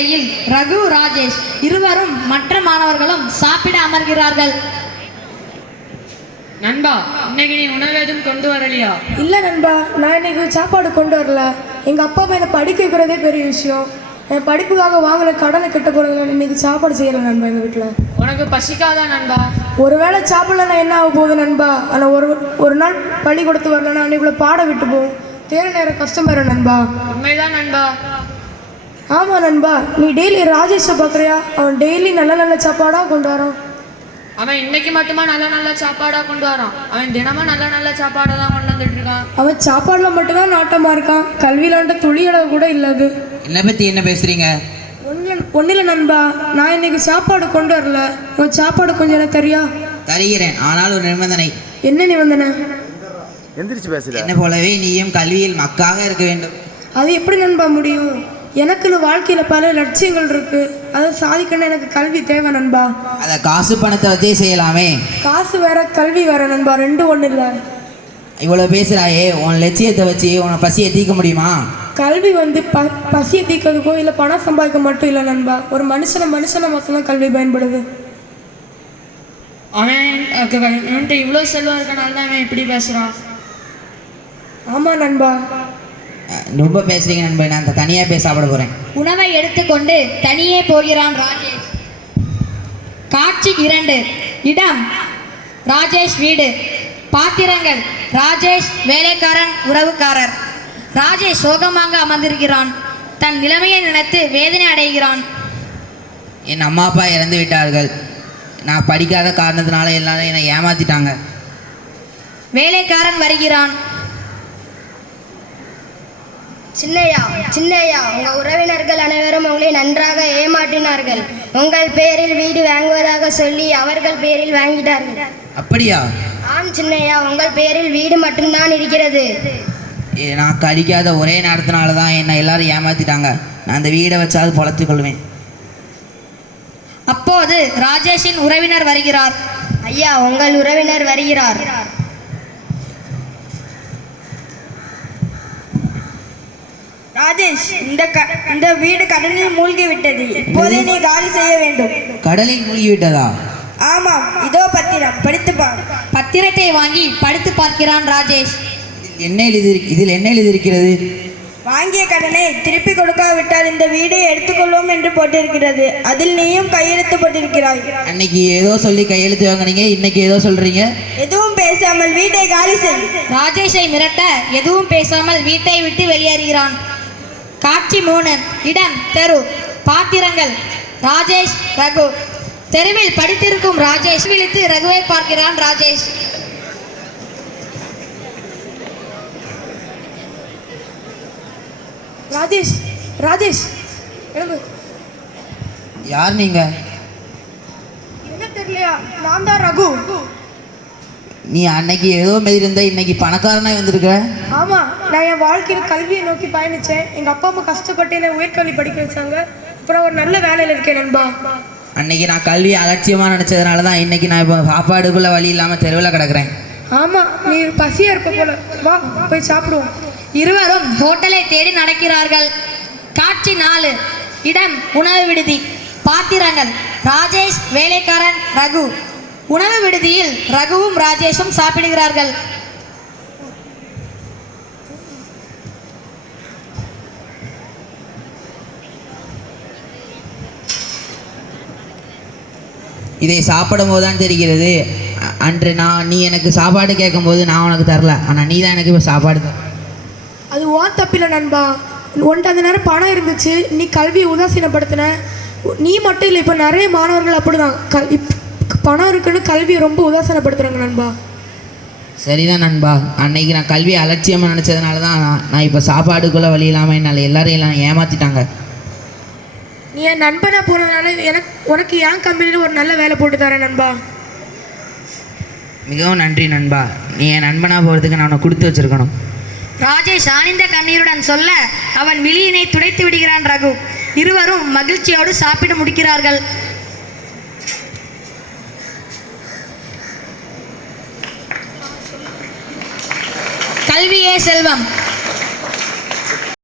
இருக்கையில் ரகு, ராஜேஷ் இருவரும் மற்ற மாணவர்களும் சாப்பிட அமர்கிறார்கள். நண்பா, இன்னைக்கு நீ உணவு எதுவும் கொண்டு வரலையா? இல்லை நண்பா, நான் இன்னைக்கு சாப்பாடு கொண்டு வரல. எங்கள் அப்பா அம்மா என்னை படிக்க வைக்கிறதே பெரிய விஷயம். என் படிப்புக்காக வாங்கின கடனை கட்ட போகிறது இன்னைக்கு சாப்பாடு செய்யலை நண்பா எங்கள் வீட்டில். உனக்கு பசிக்காதா நண்பா? ஒருவேளை சாப்பிடலன்னா என்ன ஆக போகுது நண்பா? ஆனால் ஒரு நாள் பள்ளிக்கூடத்து வரலன்னா அன்னைக்குள்ள பாட விட்டு போகும். தேர நேரம் கஷ்டமாயிரும் நண்பா. உண்மைதான் நண்பா. ஆமாம் நண்பா, நீ டெய்லி ராஜேஷை பார்க்குறியா? அவன் டெய்லி நல்ல நல்ல சாப்பாடாக கொண்டு வரான். அவன் இன்னைக்கு மட்டுமா நல்ல நல்ல சாப்பாடா கொண்டு வரான்? அவன் தினமும் நல்ல நல்ல சாப்பாடை தான் கொண்டு வந்துட்டு இருக்கான். அவன் சாப்பாடில் மட்டும்தான் நாட்டமாக இருக்கான். கல்வியிலாண்ட துளியளவு கூட இல்லாது. என்னை பற்றி என்ன பேசுகிறீங்க? ஒன்றில் நண்பா, நான் இன்னைக்கு சாப்பாடு கொண்டு வரல. உன் சாப்பாடு கொஞ்சம் எனக்கு தெரியா? தருகிறேன், ஆனால் ஒரு நிபந்தனை. என்ன நிபந்தனை? எந்திரிச்சு பேசல. என்ன போலவே நீயும் கல்வியில் மக்காக இருக்க வேண்டும். அது எப்படி நண்பா முடியும்? எனக்குன்னு வாழ்க்கையில் பல லட்சியங்கள் இருக்கு. அதை சாதிக்கணும், எனக்கு கல்வி தேவை நண்பா. அதை காசு பணத்தை வச்சே செய்யலாமே. காசு வேற கல்வி வேற நண்பா, ரெண்டும் ஒன்று இல்லை. இவ்வளோ பேசுகிறாயே, உன் லட்சியத்தை வச்சு உன்னை பசியை தீர்க்க முடியுமா? கல்வி வந்து பசியை தீர்க்கிறதுக்கோ இல்லை பணம் சம்பாதிக்க மட்டும் இல்லை நண்பா. ஒரு மனுஷனை மட்டும்தான் கல்வி பயன்படுது. அவன்கிட்ட இவ்வளோ செல்வம் இருக்கனால தான் அவன் இப்படி பேசுகிறான். ஆமாம் நண்பா. ரொம்ப பேசுறீங்க நண்பா, நான் தனியாக போய் சாப்பிட போகிறேன். உணவை எடுத்துக்கொண்டு தனியே போகிறான் ராஜேஷ். காட்சி 2. இடம் ராஜேஷ் வீடு. பாத்திரங்கள் ராஜேஷ் வேலைக்காரன், உறவுக்காரர். ராஜேஷ் சோகமாக அமர்ந்திருக்கிறான். தன் நிலைமையை நினைத்து வேதனை அடைகிறான். என் அம்மா அப்பா இறந்து விட்டார்கள். நான் படிக்காத காரணத்தினால எல்லாரும் என்னை ஏமாத்திட்டாங்க. வேலைக்காரன் வருகிறான். சின்னையா, உங்கள் உறவினர்கள் அனைவரும் உங்களை நன்றாக ஏமாற்றினார்கள். உங்கள் பேரில் வீடு வாங்குவதாக சொல்லி அவர்கள் பேரில் வாங்கிட்டார்கள். அப்படியா? ஆம் சின்னையா, உங்கள் பேரில் வீடு மட்டும்தான் இருக்கிறது. நான் கடிக்காத ஒரே நேரத்தினால தான் என்னை எல்லாரும் ஏமாத்திட்டாங்க. நான் அந்த வீடை வச்சாவது பொழைத்து கொள்வேன். அப்போது ராஜேஷின் உறவினர் வருகிறார். ஐயா, உங்கள் உறவினர் வருகிறார். ராஜேஷ், இந்த வீடு கடலில் மூழ்கி விட்டது. இப்போதே நீ காலி செய்ய வேண்டும். கடலில் மூழ்கி விட்டதா? ஆமாம், இதோ பத்திரம், படித்து பார். பத்திரத்தை வாங்கி படித்து பார்க்கிறான் ராஜேஷ். இதில் என்ன எழுதியிருக்கிறது? வாங்கிய கடனை திருப்பி கொடுக்காவிட்டால் இந்த வீடை எடுத்துக்கொள்வோம் என்று போட்டிருக்கிறது. அதில் நீயும் கையெழுத்து போட்டிருக்கிறாய். அன்னைக்கு ஏதோ சொல்லி கையெழுத்து வாங்கினீங்க, இன்னைக்கு ஏதோ சொல்றீங்க. எதுவும் பேசாமல் வீட்டை காலி செய். ராஜேஷை மிரட்ட எதுவும் பேசாமல் வீட்டை விட்டு வெளியேறுகிறான். காட்சி 3. இடம் தெரு. பாத்திரங்கள் ராஜேஷ், ரகு. தெருவில் படித்திருக்கும் ராஜேஷ் விழித்து ரகுவை பார்க்கிறான் ராஜேஷ். ராஜேஷ் யார் நீங்க? என்ன தெரியலையா? நான் தான் ரகு. நீ அன்னைக்கு ஏதோ மாரி இருந்த, இன்னைக்கு பணக்காரனா வந்திருக்க. ஆமாம், நான் என் வாழ்க்கையில் கல்வியை நோக்கி பயணித்தேன். எங்கள் அப்பா அம்மா கஷ்டப்பட்டு என்னை உயர்கல்வி படிக்க வச்சாங்க. அப்புறம் ஒரு நல்ல வேலையில் இருக்கேன் நண்பா. அன்னைக்கு நான் கல்வி அலட்சியமாக நினச்சதுனால தான் இன்னைக்கு நான் இப்போ சாப்பாடுக்குள்ளே வழி இல்லாமல் தெருவில் கிடக்கிறேன். ஆமாம், நீ பசியாக இருப்ப போல. வா போய் சாப்பிடுவோம். இருவரும் ஹோட்டலை தேடி நடக்கிறார்கள். காட்சி 4. இடம் உணவு விடுதி. பாத்திரங்கள் ராஜேஷ், வேலைக்காரன், ரகு. உணவு விடுதியில் ரகுவும் ராஜேஷும் சாப்பிடுகிறார்கள். இதை சாப்பிடும் போது தான் தெரிகிறது, அன்று நீ எனக்கு சாப்பாடு கேட்கும்போது நான் உனக்கு தரல, ஆனால் நீ தான் எனக்கு இப்போ சாப்பாடு தர. அது ஓன் தப்பில்லை நண்பா. ஒன்ட்டு அந்த நேரம் பணம் இருந்துச்சு, நீ கல்வியை உதாசீனப்படுத்தின. நீ மட்டும் இல்லை, இப்போ நிறைய மாணவர்கள் அப்படிதான் பணம் இருக்குன்னு கல்வியை ரொம்ப உதாசீனப்படுத்துகிறாங்க நண்பா. சரிதான் நண்பா, அன்னைக்கு நான் கல்வியை அலட்சியமாக நினச்சதுனால தான் நான் இப்போ சாப்பாடுக்குள்ளே வழி இல்லாமல் என்னால் எல்லாம் ஏமாற்றிட்டாங்க. நீ என் நண்பனாக போனதுனால உனக்கு என் கம்பெனியில் ஒரு நல்ல வேலை போட்டு தரேன் நண்பா. மிகவும் நன்றி நண்பா. நீ என் நண்பனாக போகிறதுக்கு நான் உனக்கு கொடுத்து வச்சிருக்கணும். ராஜேஷ் ஆனந்த கண்ணீருடன் சொல்ல அவன் விழியினை துடைத்து விடுகிறான் ரகு. இருவரும் மகிழ்ச்சியோடு சாப்பிட முடிக்கிறார்கள். கல்வியே செல்வம்.